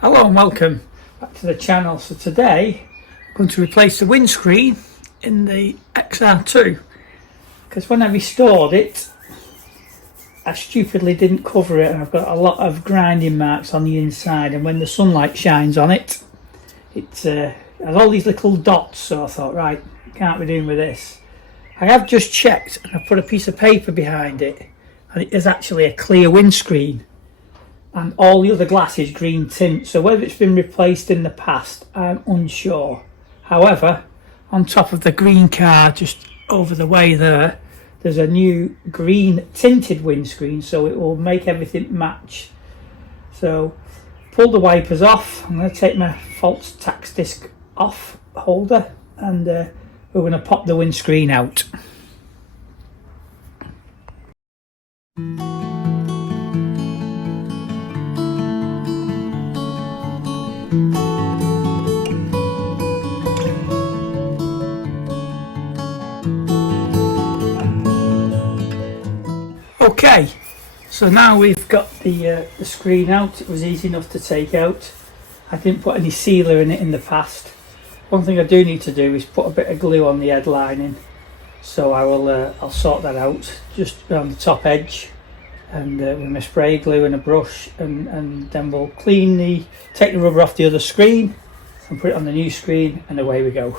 Hello and welcome back to the channel. So today I'm going to replace the windscreen in the XR2 because when I restored it I stupidly didn't cover it and I've got a lot of grinding marks on the inside, and when the sunlight shines on it, it has all these little dots. So I thought, right, can't be doing with this. I have just checked and I put a piece of paper behind it and it is actually a clear windscreen. And all the other glass is green tint, so whether it's been replaced in the past, I'm unsure. However, on top of the green car just over the way there's a new green tinted windscreen, so it will make everything match. So pull the wipers off. I'm going to take my false tax disc off holder and we're going to pop the windscreen out. Okay, so now we've got the screen out. It was easy enough to take out. I didn't put any sealer in it in the past. One thing I do need to do is put a bit of glue on the head lining, so I'll sort that out just around the top edge, and with my spray glue and a brush, and then we'll take the rubber off the other screen and put it on the new screen, and away we go.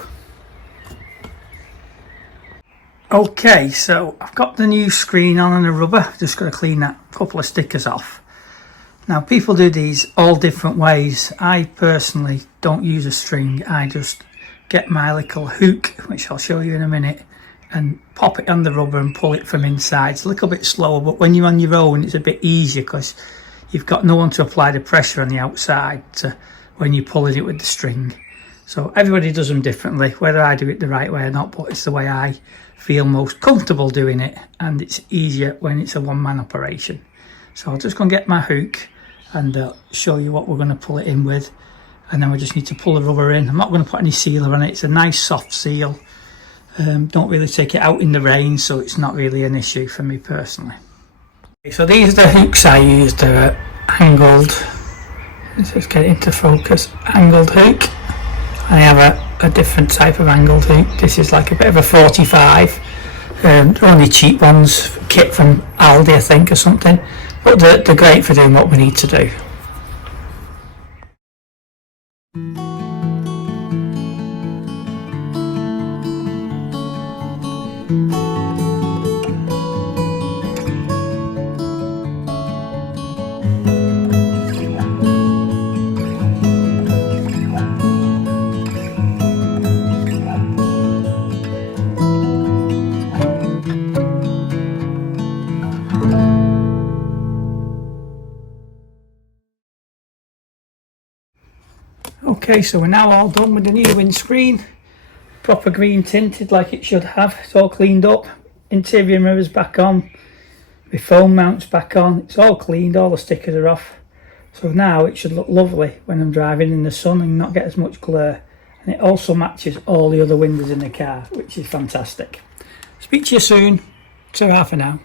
Okay, so I've got the new screen on and the rubber. Just got to clean that couple of stickers off. Now, people do these all different ways. I personally don't use a string. I just get my little hook, which I'll show you in a minute, and pop it on the rubber and pull it from inside. It's a little bit slower, but when you're on your own it's a bit easier because you've got no one to apply the pressure on the outside when you're pulling it with the string. So everybody does them differently, whether I do it the right way or not, but it's the way I feel most comfortable doing it, and it's easier when it's a one-man operation. So I'll just go and get my hook and show you what we're going to pull it in with, and then we just need to pull the rubber in. I'm not going to put any sealer on it. It's a nice soft seal. Don't really take it out in the rain, so it's not really an issue for me personally. Okay, so these are the hooks I used. They're angled. Let's just get it into focus. Angled hook. I have a different type of angled hook. This is like a bit of a 45. They're only cheap ones, kit from Aldi I think or something, but they're great for doing what we need to do. Okay, so we're now all done with the new windscreen. Proper green tinted like it should have. It's all cleaned up. Interior mirrors back on. My phone mounts back on. It's all cleaned, all the stickers are off. So now it should look lovely when I'm driving in the sun and not get as much glare. And it also matches all the other windows in the car, which is fantastic. Speak to you soon. Ta-ra for now.